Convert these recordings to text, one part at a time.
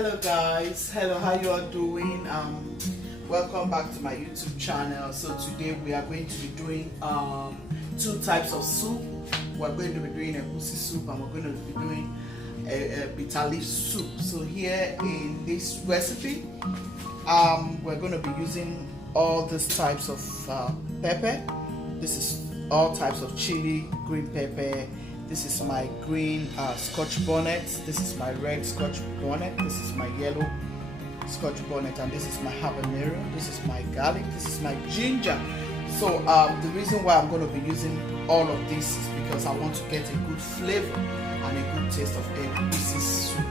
Hello guys, hello, how you all doing? Welcome back to my YouTube channel. So today we are going to be doing two types of soup. We're going to be doing a Egwusi soup and we're going to be doing a bitter leaf soup. So here in this recipe, we're going to be using all these types of pepper. This is all types of chili, green pepper. This is my green scotch bonnet. This is my red scotch bonnet. This is my yellow scotch bonnet, and this is my habanero. This is my garlic. This is my ginger. So the reason why I'm going to be using all of this is because I want to get a good flavor and a good taste of Egwusi soup.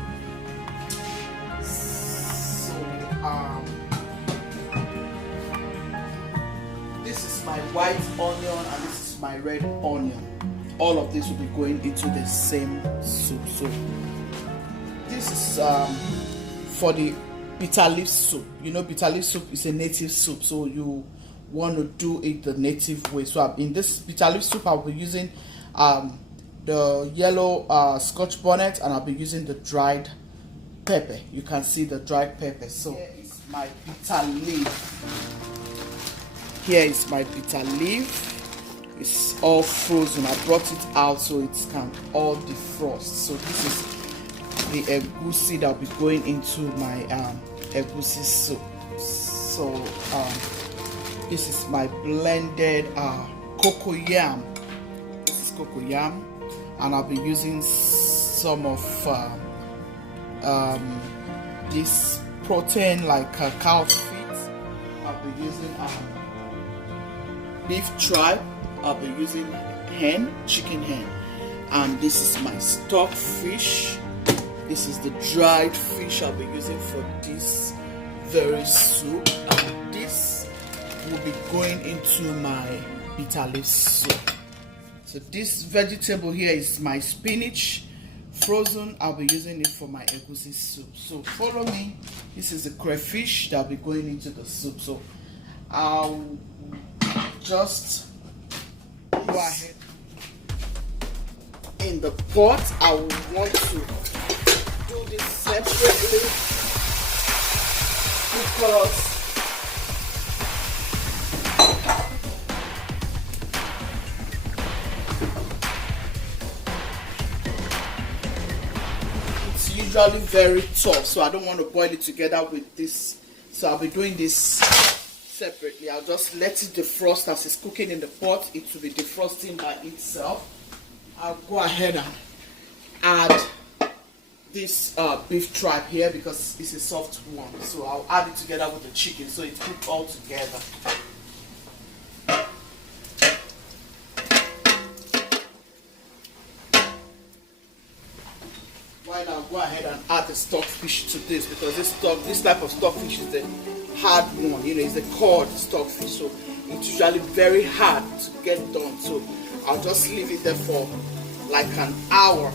So this is my white onion and this is my red onion. All of this will be going into the same soup. So this is for the bitter leaf soup. You know, bitter leaf soup is a native soup, so you want to do it the native way. So in this bitter leaf soup, I'll be using the yellow scotch bonnet, and I'll be using the dried pepper. You can see the dried pepper. So here is my bitter leaf. Here is my bitter leaf. It's all frozen. I brought it out so it can all defrost. So this is the Egwusi that will be going into my Egwusi soup. So this is my blended cocoyam. This is cocoyam, and I'll be using some of this protein like cow feet. I'll be using beef tripe. I'll be using chicken hen, and this is my stock fish. This is the dried fish I'll be using for this very soup, and this will be going into my bitter leaf soup. So this vegetable here is my spinach frozen. I'll be using it for my Egwusi soup. So follow me. This is the crayfish that'll be going into the soup. So I'll just go ahead in the pot. I will want to do this separately because it's usually very tough, so I don't want to boil it together with this. So I'll be doing this separately. I'll just let it defrost as it's cooking in the pot. It will be defrosting by itself. I'll go ahead and add this beef tripe here because it's a soft one. So I'll add it together with the chicken so it's cooked all together. While I'll go ahead and add the stockfish to this, because this type of stockfish is the hard one, you know, it's the cod stockfish, so it's usually very hard to get done. So I'll just leave it there for like an hour.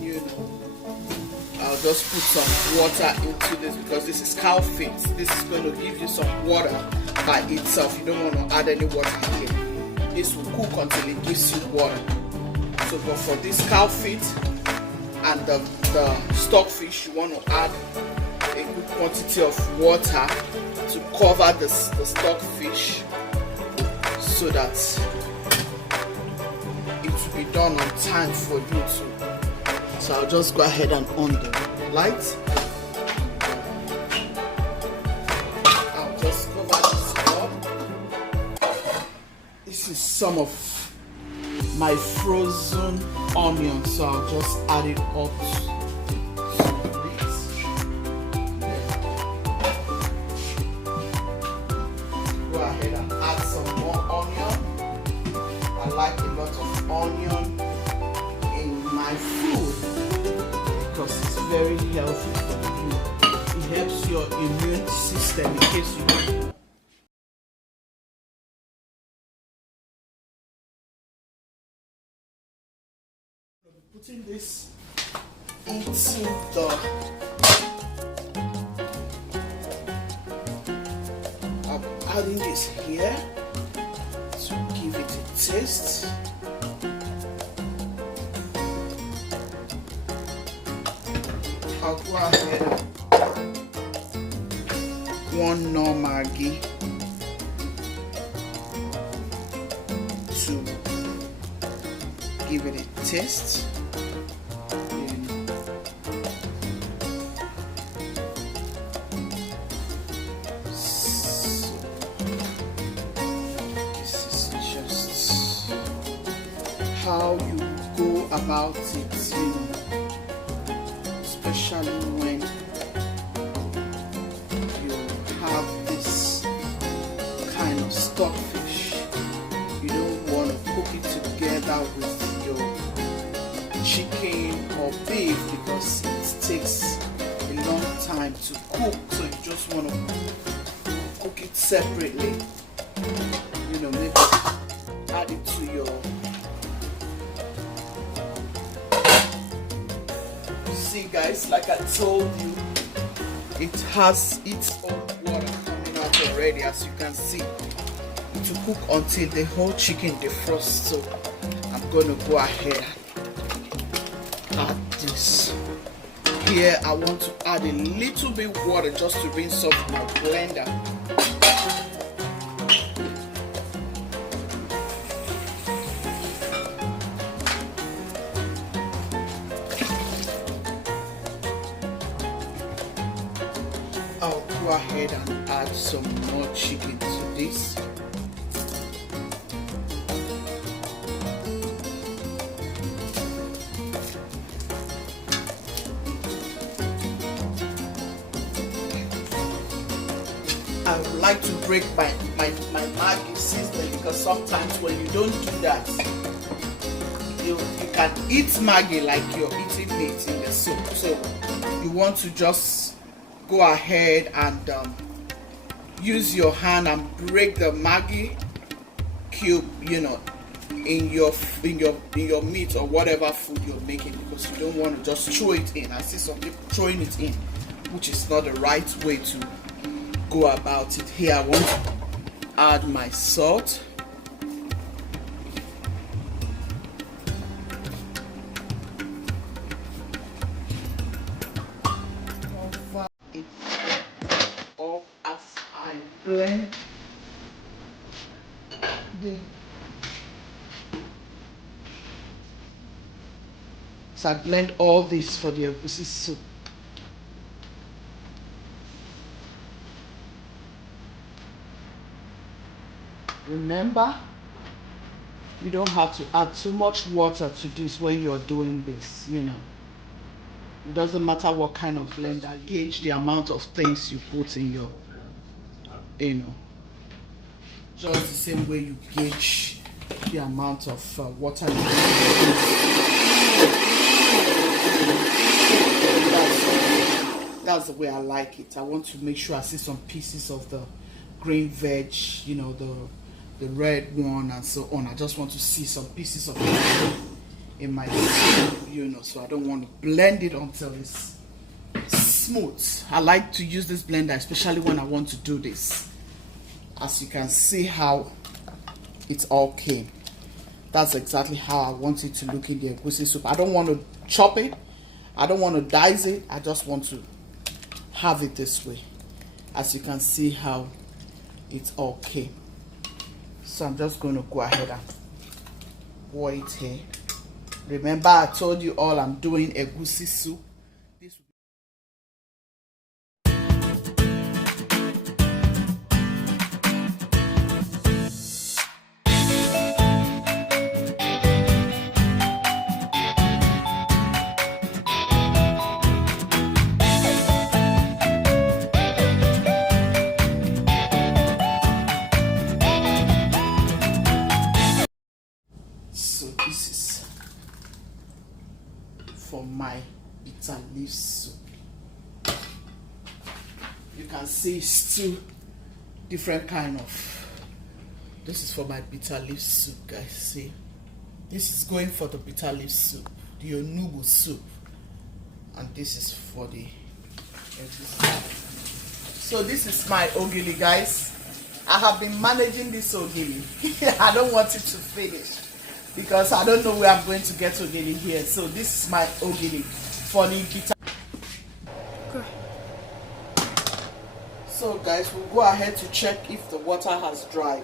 You know, I'll just put some water into this because this is cow feet. This is going to give you some water by itself. You don't want to add any water here. This will cook until it gives you water. So but for this cow feet and the stockfish, you want to add a good quantity of water to cover the stockfish so that it will be done on time for you too. So I'll just go ahead and on the light. I'll just cover this up. This is some of my frozen onion, so I'll just add it up. I like a lot of onion in my food because it's very healthy for you. It helps your immune system in case you don't know. Putting this into the I'm adding this here to give it a taste. I'll go ahead and one more Maggi to give it a taste. How you go about it, especially when you have this kind of stockfish. You don't want to cook it together with your chicken or beef because it takes a long time to cook, so you just want to cook it separately. Maybe add it to your guys, like I told you, it has its own water coming out already, as you can see, to cook until the whole chicken defrosts. So I'm gonna go ahead and add this here. I want to add a little bit water just to rinse off my blender. I'll go ahead and add some more chicken to this. I would like to break my Maggi seasoning, because sometimes when you don't do that, you can eat Maggi like you're eating meat in the soup. So you want to just go ahead and use your hand and break the Maggi cube, in your meat or whatever food you're making, because you don't want to just throw it in. I see some people throwing it in, which is not the right way to go about it. Here I want to add my salt. Blend so I blend all this for the Egwusi soup. Remember, you don't have to add too much water to this when you're doing this. It doesn't matter what kind of blender. Gauge the amount of things you put in your just the same way you gauge the amount of water you put. That's the way I like it. I want to make sure I see some pieces of the green veg, the red one and so on. I just want to see some pieces of it in my soup, so I don't want to blend it until it's smooth. I like to use this blender, especially when I want to do this. As you can see how it all came. That's exactly how I want it to look in the Egwusi soup. I don't want to chop it. I don't want to dice it. I just want to have it this way. As you can see how it all came. So I'm just going to go ahead and pour it here. Remember, I told you all I'm doing Egwusi soup. This is for my bitter leaf soup. You can see it's two different kind of. This is for my bitter leaf soup, guys. See, this is going for the bitter leaf soup, the Onugbu soup, and this is for the. So this is my ogili, guys. I have been managing this ogili. I don't want it to finish, because I don't know where I'm going to get ogili here. So this is my ogili for the bitter. So guys, we'll go ahead to check if the water has dried.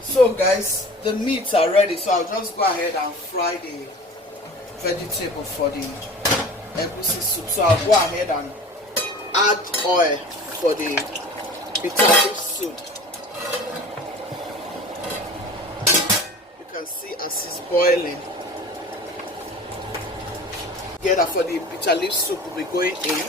So guys, the meats are ready, so I'll just go ahead and fry the vegetable for the egwusi soup. So I'll go ahead and add oil for the bitter leaf soup. You can see as it's boiling. Together for the bitter leaf soup will be going in.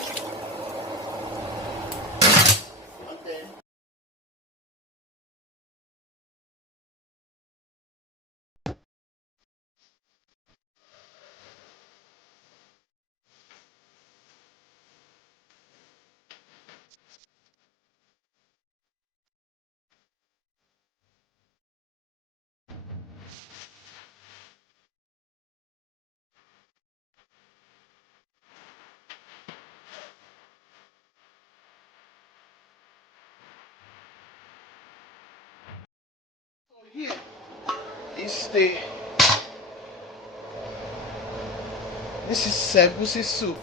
Here is this is egwusi soup.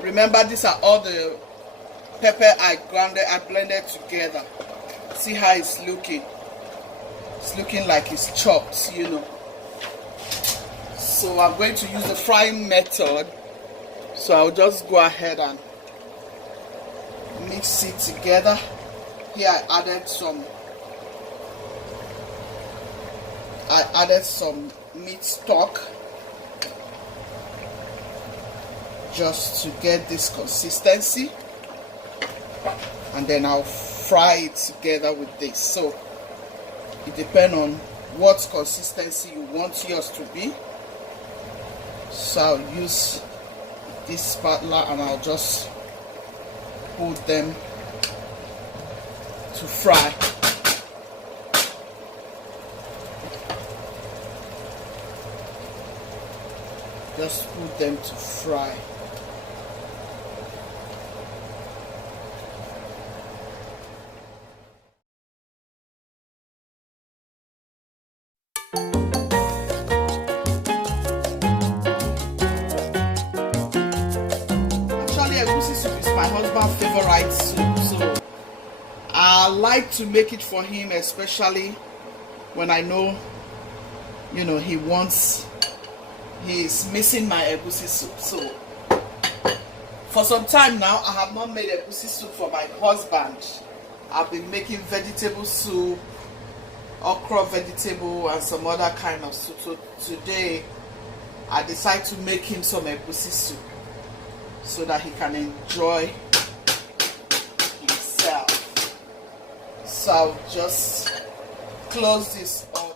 Remember, these are all the pepper I blended together. See how it's looking. It's looking like it's chopped, you know. So I'm going to use the frying method. So I'll just go ahead and mix it together. Here I added some meat stock just to get this consistency, and then I'll fry it together with this. So it depends on what consistency you want yours to be. So I'll use this spatula and I'll just put them to fry. Just put them to fry. Actually, egwusi soup is my husband's favorite soup, so I like to make it for him, especially when I know, you know, he's missing my egwusi soup. So for some time now, I have not made egwusi soup for my husband. I've been making vegetable soup, okra vegetable, and some other kind of soup. So today I decided to make him some egwusi soup so that he can enjoy himself. So I'll just close this up.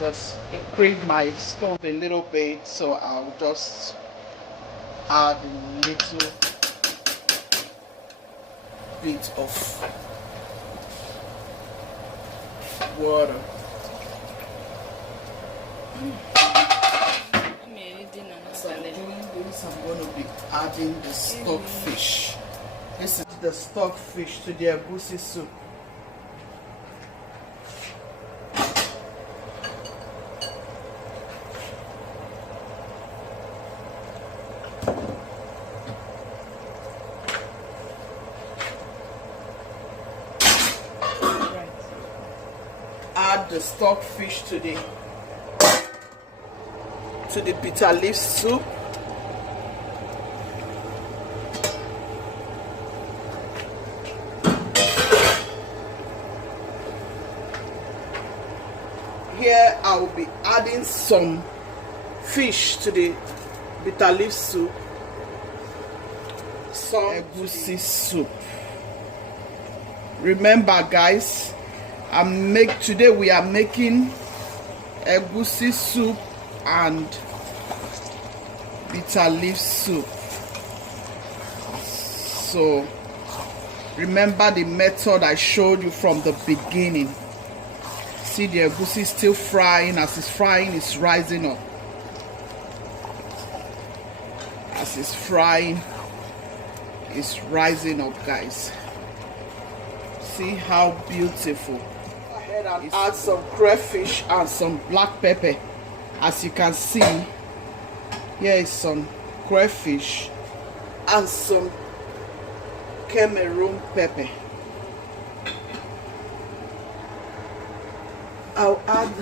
Just increase my stove a little bit, so I'll just add a little bit of water. So doing this, I'm going to be adding the stockfish. This is the stockfish to the egwusi soup. Add the stockfish to the bitter leaf soup. Here I will be adding some fish to the bitter leaf soup, some egwusi soup. Remember guys, today we are making egwusi soup and bitter leaf soup. So remember the method I showed you from the beginning. See, the egwusi is still frying. As it's frying, it's rising up. as it's frying, it's rising up, guys. See how beautiful. Go ahead and add some crayfish and some black pepper. As you can see, here is some crayfish and some Cameroon pepper. I'll add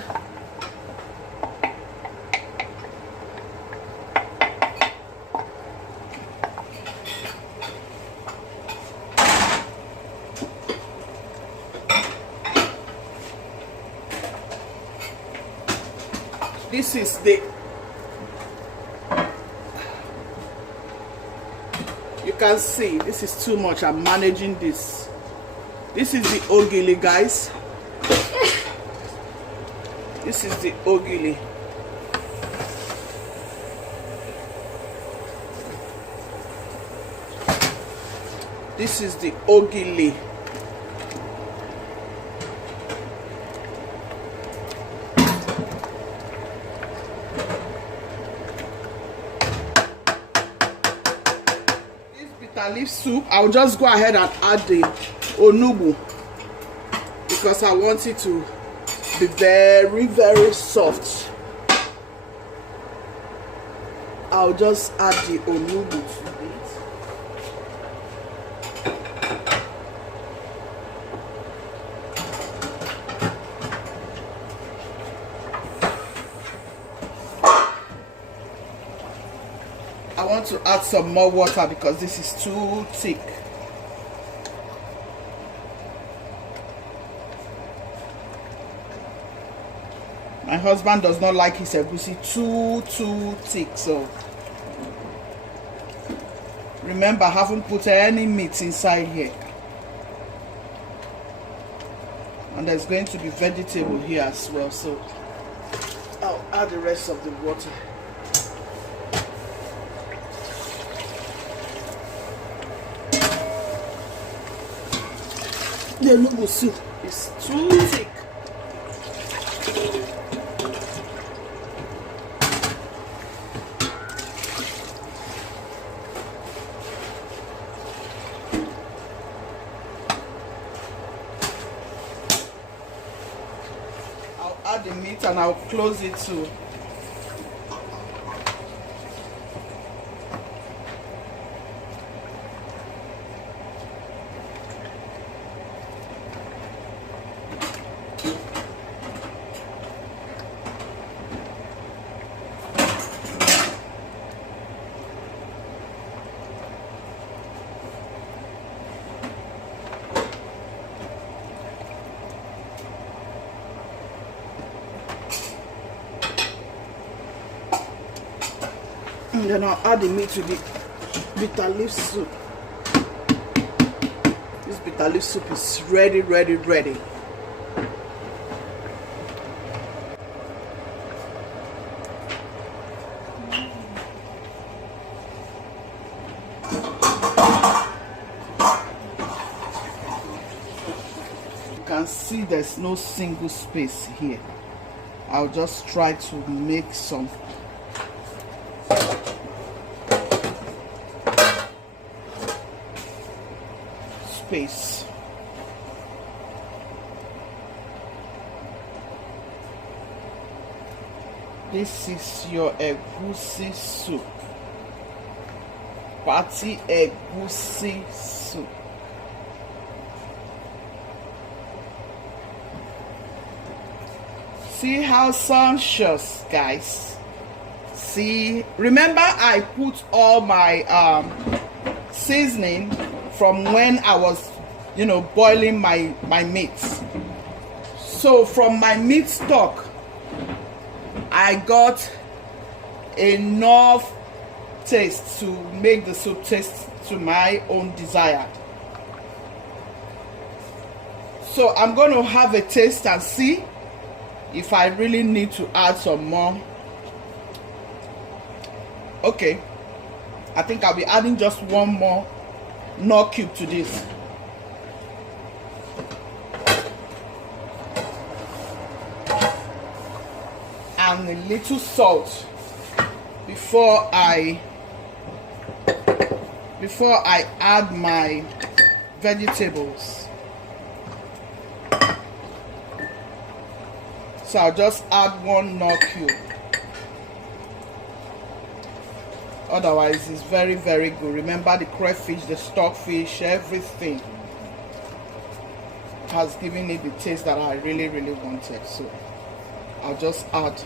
this is the, you can see this is too much. I'm managing this. This is the ogili, guys. This is the ogili. This is the ogili. Leaf soup, I'll just go ahead and add the onugbu because I want it to be very, very soft. I'll just add the onugbu to it. I want to add some more water because this is too thick. My husband does not like his egwusi too thick, so remember, I haven't put any meat inside here. And there's going to be vegetable here as well, so I'll add the rest of the water. The Onugbu soup is too thick. I'll add the meat and I'll close it too. And then I'll add the meat to the bitter leaf soup. This bitter leaf soup is ready. You can see there's no single space here. I'll just try to make some space. This is your egwusi soup. Party egwusi soup. See how sumptuous, guys. See, remember I put all my seasoning from when I was, boiling my meat. So from my meat stock, I got enough taste to make the soup taste to my own desire. So I'm going to have a taste and see if I really need to add some more. Okay, I think I'll be adding just one more nut cube to this. And a little salt before I before I add my vegetables. So I'll just add 1 knorr cube. Otherwise, it's very, very good. Remember, the crayfish, the stockfish, everything has given it the taste that I really, really wanted. So I'll just add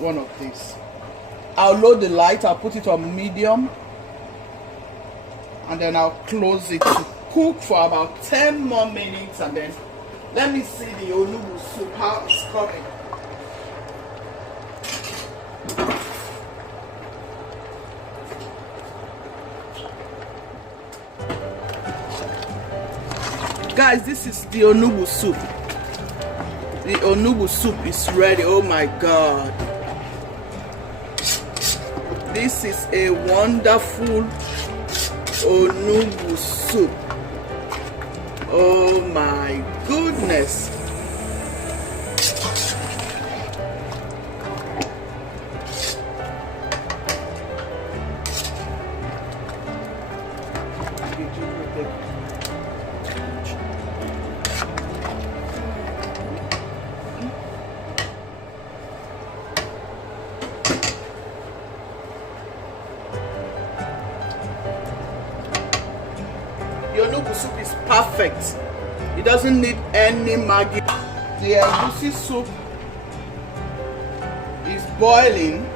1 of these. I'll load the light. I'll put it on medium, and then I'll close it to cook for about 10 more minutes, and then let me see the Onugbu soup, how it's coming. Guys, this is the Onugbu soup. The Onugbu soup is ready. Oh my God. This is a wonderful Onugbu soup. Oh my goodness. The Onugbu soup is perfect. It doesn't need any Maggi. The Egwusi soup is boiling,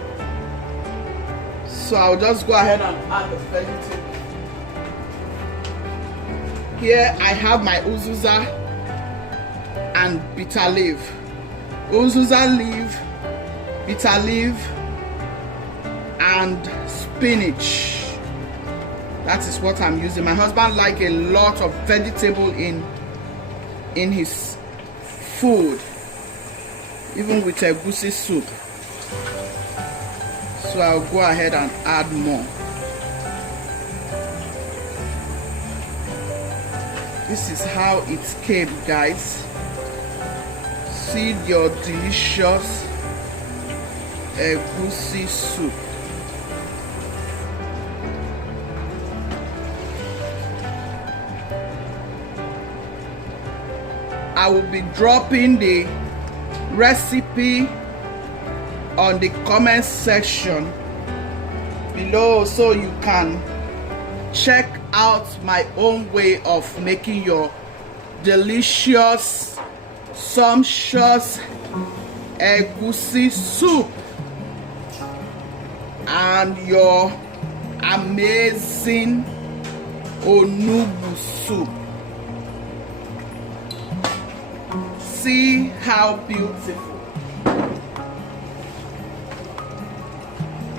so I'll just go ahead and add the vegetable. Here I have my uziza and bitter leaf. Uziza leaf, bitter leaf, and spinach. That is what I'm using. My husband likes a lot of vegetable in his food, even with Egwusi soup. So I'll go ahead and add more. This is how it came, guys. See your delicious Egwusi soup. I will be dropping the recipe on the comment section below, so you can check out my own way of making your delicious, sumptuous Egwusi soup and your amazing Onugbu soup. See how beautiful.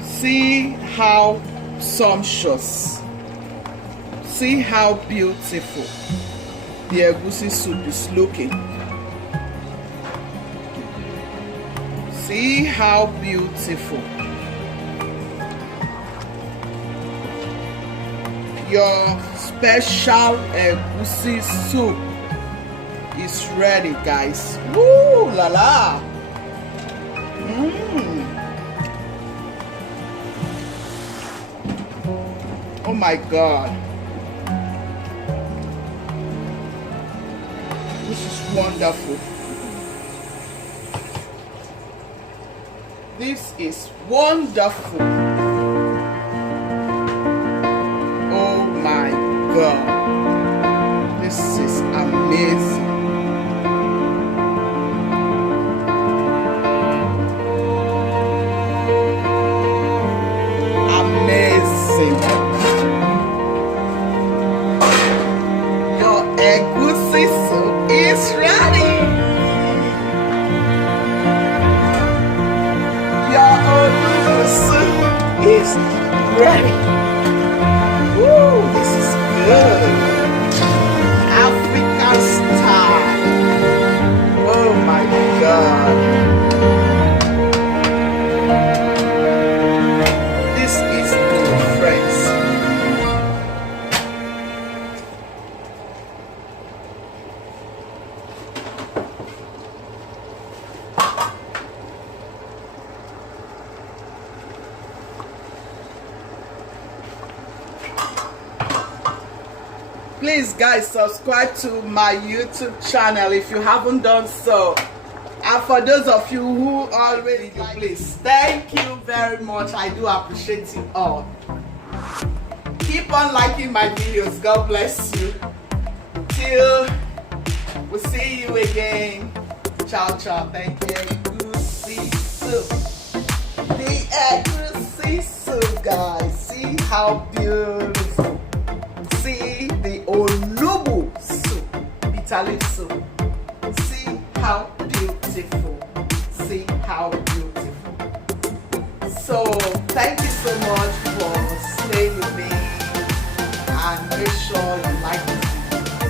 See how sumptuous. See how beautiful the Egwusi soup is looking. See how beautiful. Your special Egwusi soup is ready, guys. Woo la la. Oh my God. This is wonderful. This is wonderful. Oh my God. This is amazing. Your Egwusi soup is ready. Your Onugbu soup is ready. Woo, this is good. African style. Oh my God. This is good, friends. Please guys, subscribe to my YouTube channel if you haven't done so. And for those of you who always like, please, thank you very much. I do appreciate you all. Keep on liking my videos. God bless you. Till we'll see you again. Ciao, ciao. Thank you. Egwusi soup. The Egwusi soup, guys. See how beautiful. See the Onugbu soup. Bitter leaf soup. See how beautiful. See how beautiful. So, thank you so much for staying with me. And make sure you like this video.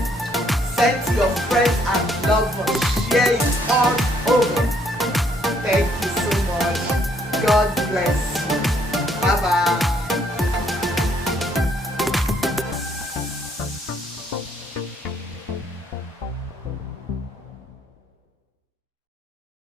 Send to your friends and loved ones. Share it all over. Thank you so much. God bless.